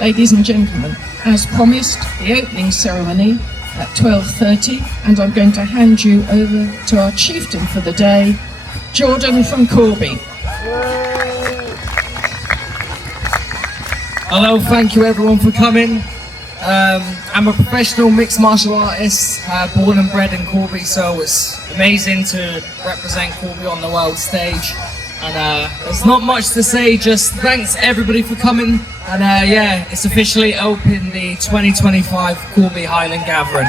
Ladies and gentlemen, as promised, the opening ceremony at 12:30, and I'm going to hand you over to our chieftain for the day, Jordan from Corby. Hello, thank you everyone for coming. I'm a professional mixed martial artist, born and bred in Corby, so it's amazing to represent Corby on the world stage. And there's not much to say, just thanks everybody for coming. And yeah, it's officially open, the 2025 Corby Highland Gathering.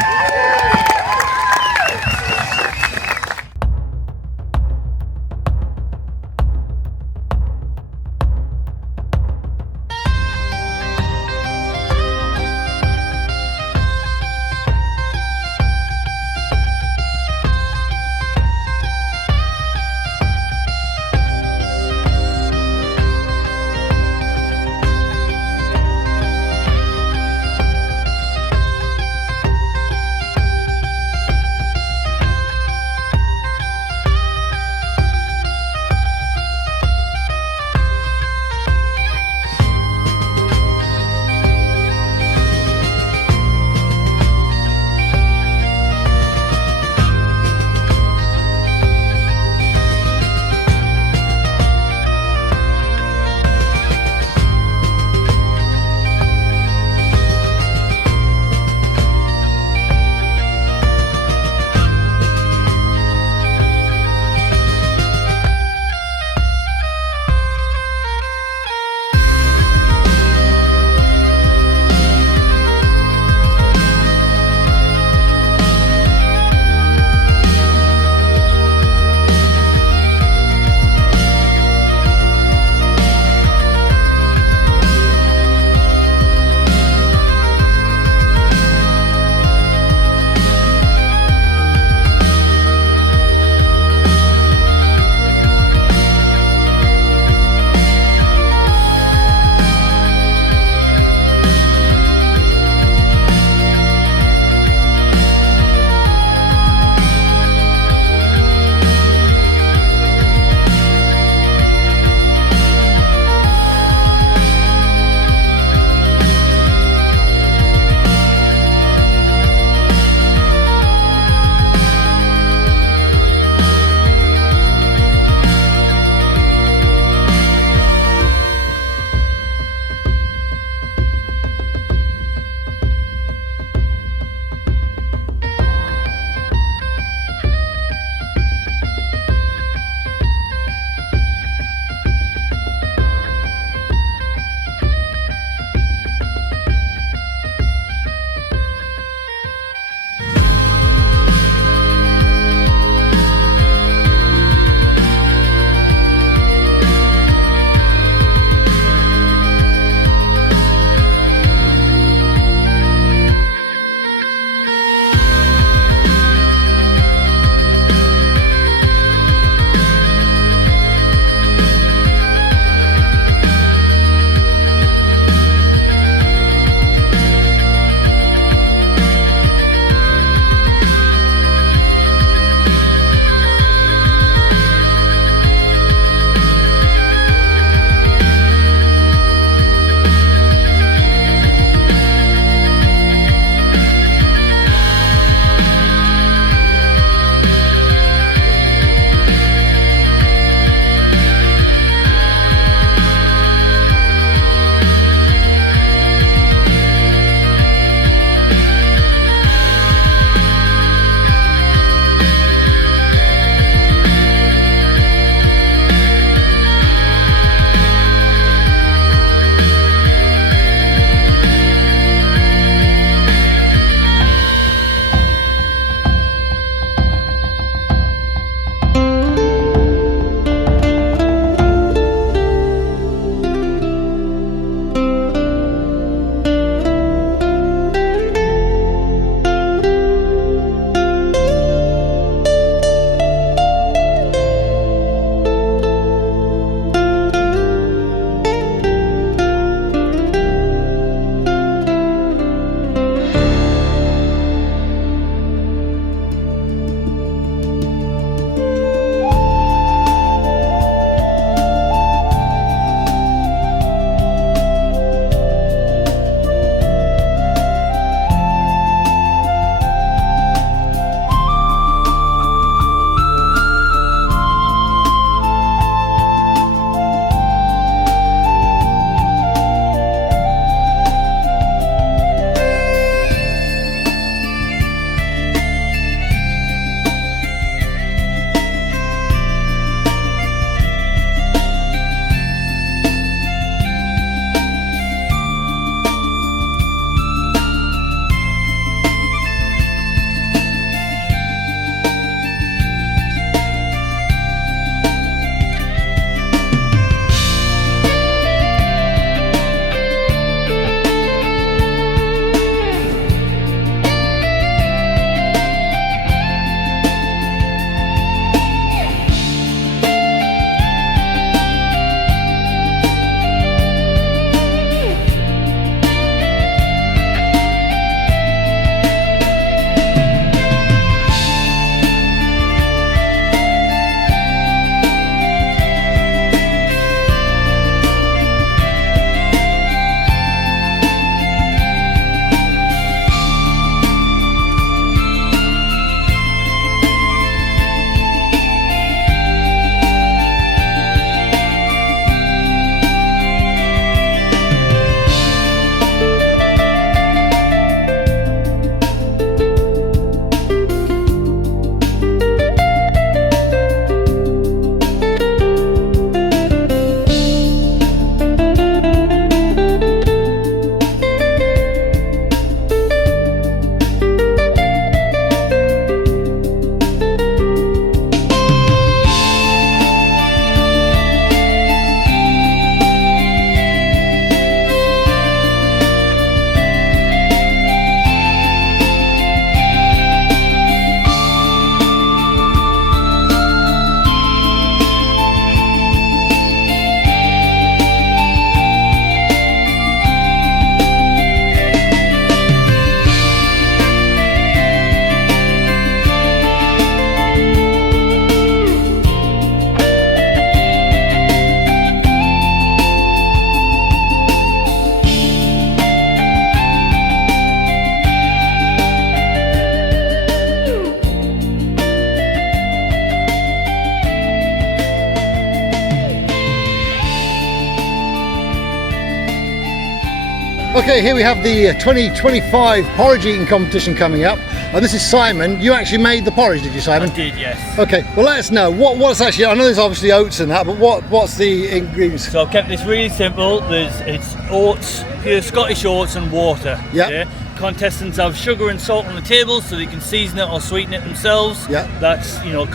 Okay, here we have the 2025 porridge eating competition coming up. And this is Simon. You actually made the porridge, did you, Simon? I did, yes. Okay, well let us know, what's actually, I know there's obviously oats in that, but what's the ingredients? So I've kept this really simple. It's oats, pure Scottish oats and water. Yeah. Contestants have sugar and salt on the table so they can season it or sweeten it themselves. Yeah. That's, up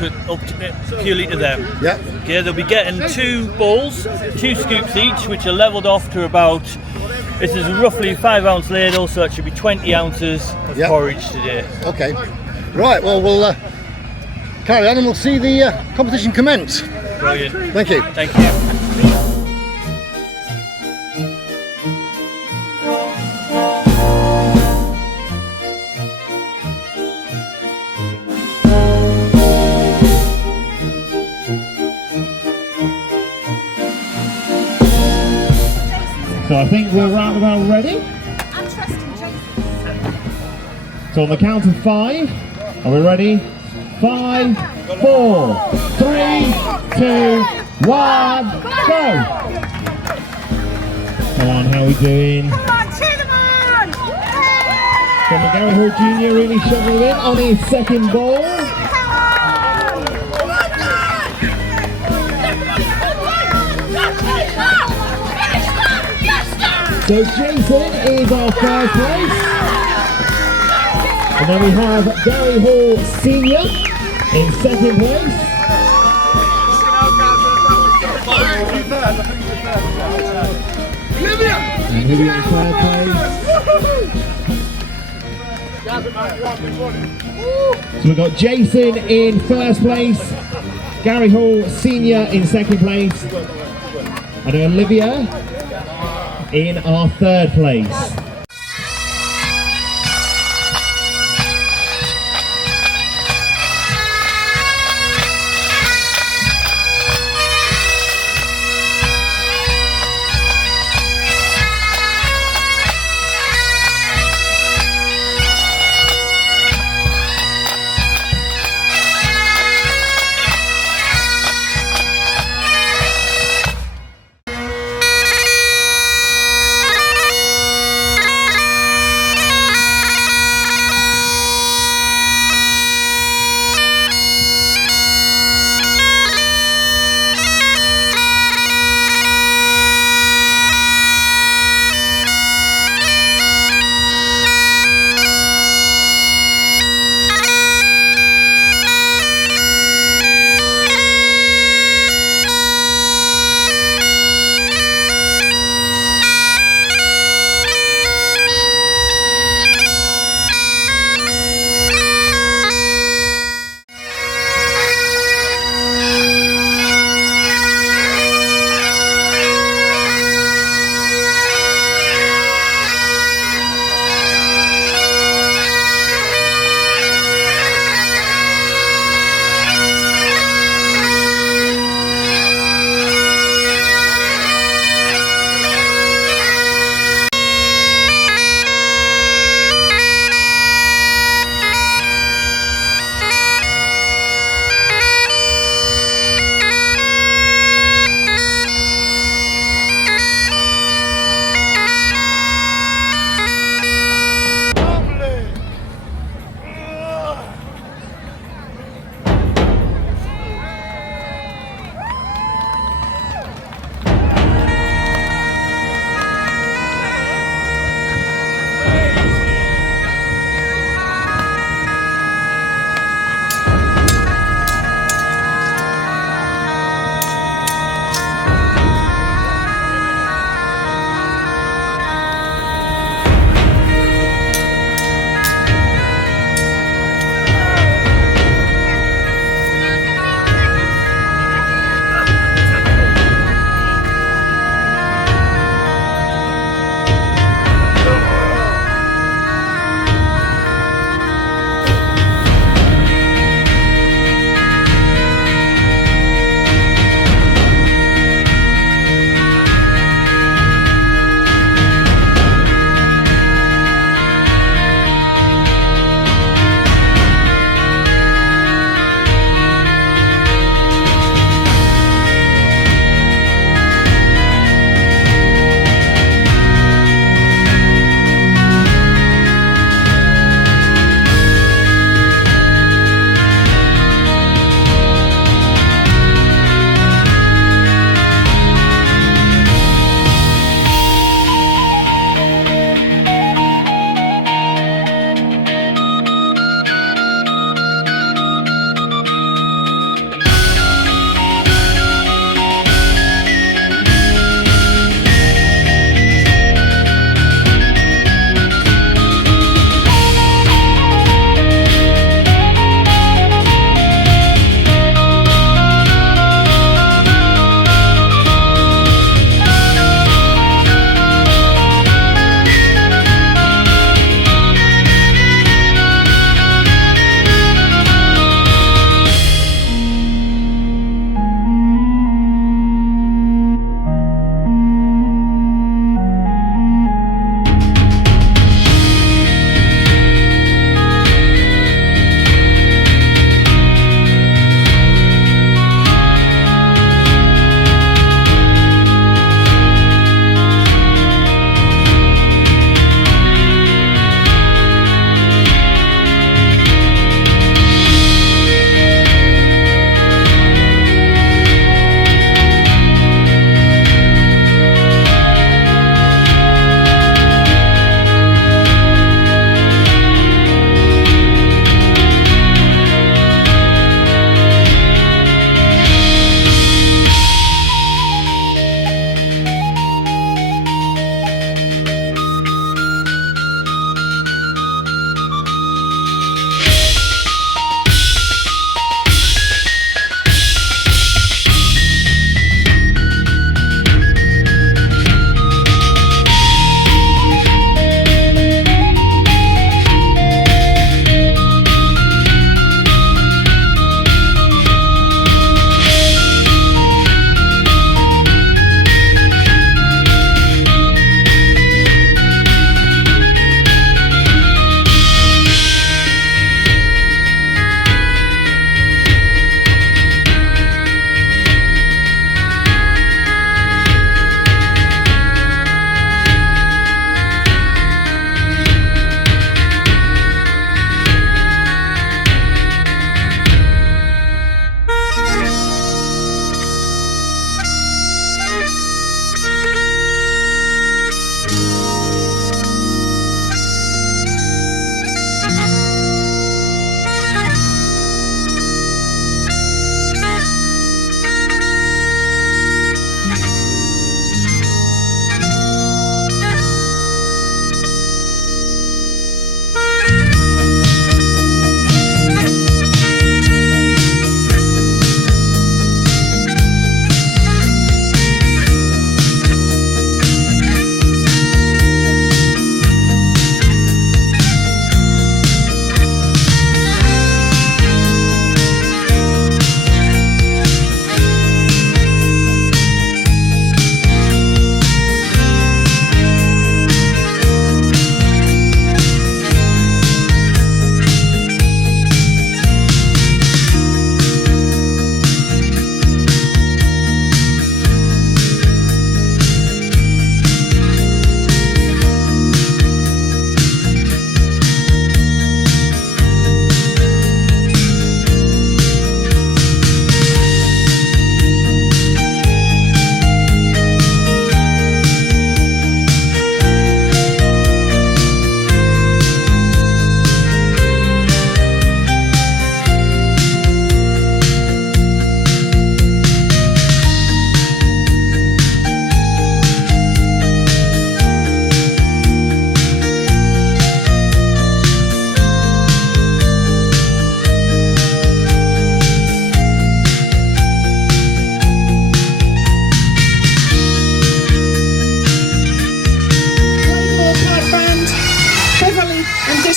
to purely to them. Yeah. Okay, they'll be getting 2 bowls, 2 scoops each, which are levelled off to about, this is roughly a 5-ounce ladle, so that should be 20 ounces of porridge today. Okay. Right, well we'll carry on and we'll see the competition commence. Brilliant. Thank you. Thank you. So I think we're round about ready. I'm trusting Jason. So on the count of 5, are we ready? 5, 4, 3, 2, 1, go! Come on, how are we doing? Come on, cheer them on! So Gary Hall Jr. really shoveling in on his second ball. So Jason is our first place. And then we have Gary Hall Senior in second place. And Olivia in third place. So we've got Jason in first place, Gary Hall Senior in second place, and Olivia in our third place.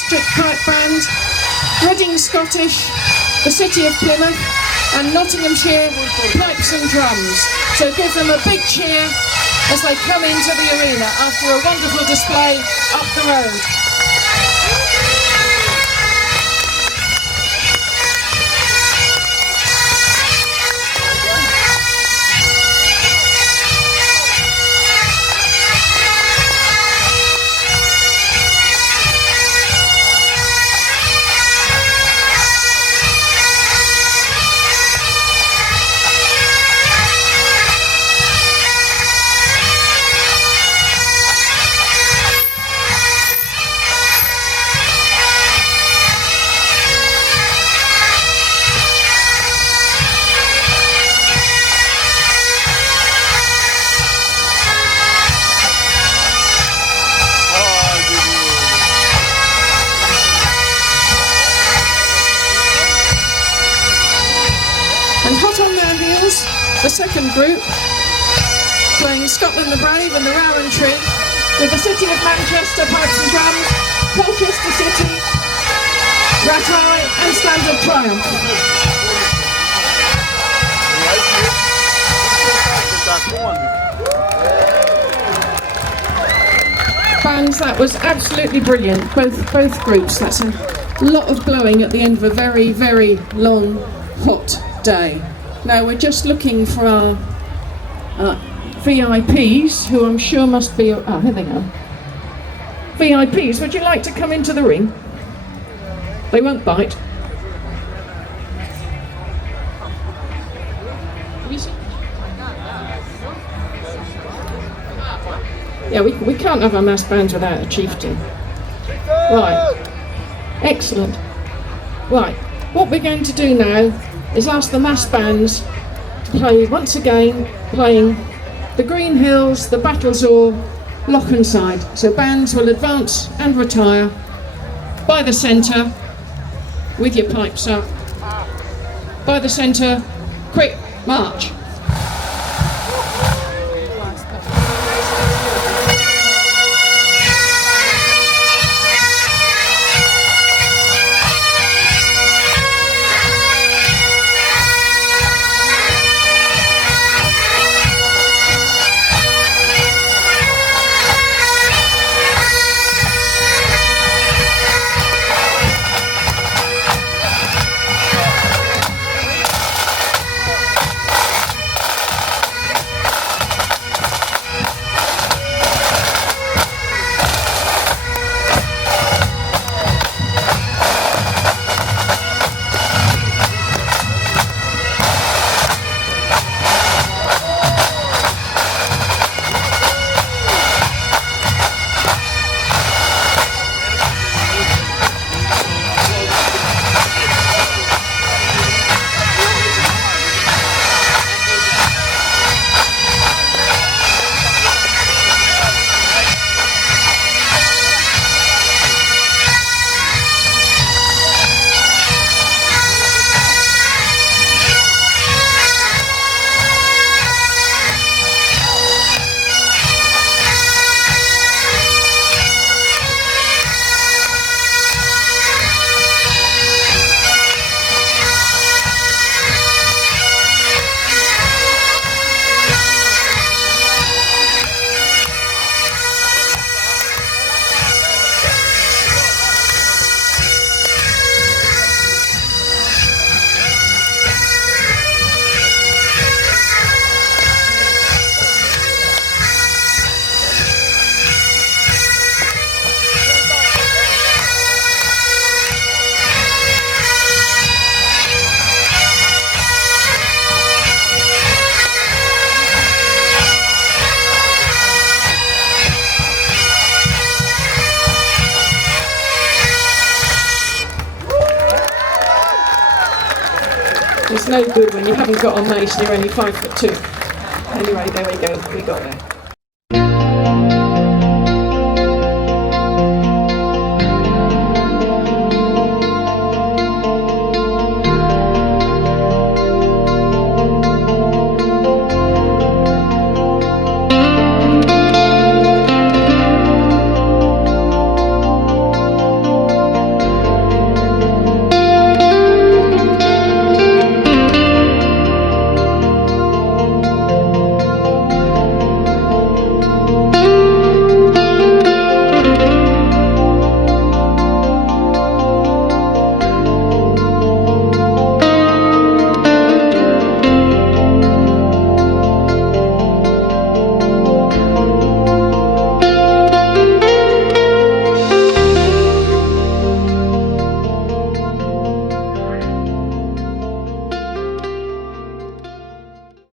District Pipe Band, Reading Scottish, the City of Plymouth and Nottinghamshire Pipes and Drums. So give them a big cheer as they come into the arena after a wonderful display up the road. And hot on their heels, the second group, playing Scotland the Brave and the Rowan Tree, with the City of Manchester Pipes and Drums, Colchester City, Rattray and Standard Triumph. Bands, that was absolutely brilliant, both groups. That's a lot of blowing at the end of a very, very long, hot day. Now we're just looking for our VIPs, who I'm sure must be, oh, here they go. VIPs, would you like to come into the ring? They won't bite. Yeah, we can't have our mass bands without a chieftain. Right, excellent. Right, what we're going to do now is ask the mass bands to play once again, playing the Green Hills, the Battlesore, Lochenside. So bands will advance and retire by the centre with your pipes up. By the centre, quick march. It's no good when you haven't got a mace and you're only 5'2". Anyway, there we go, we got there.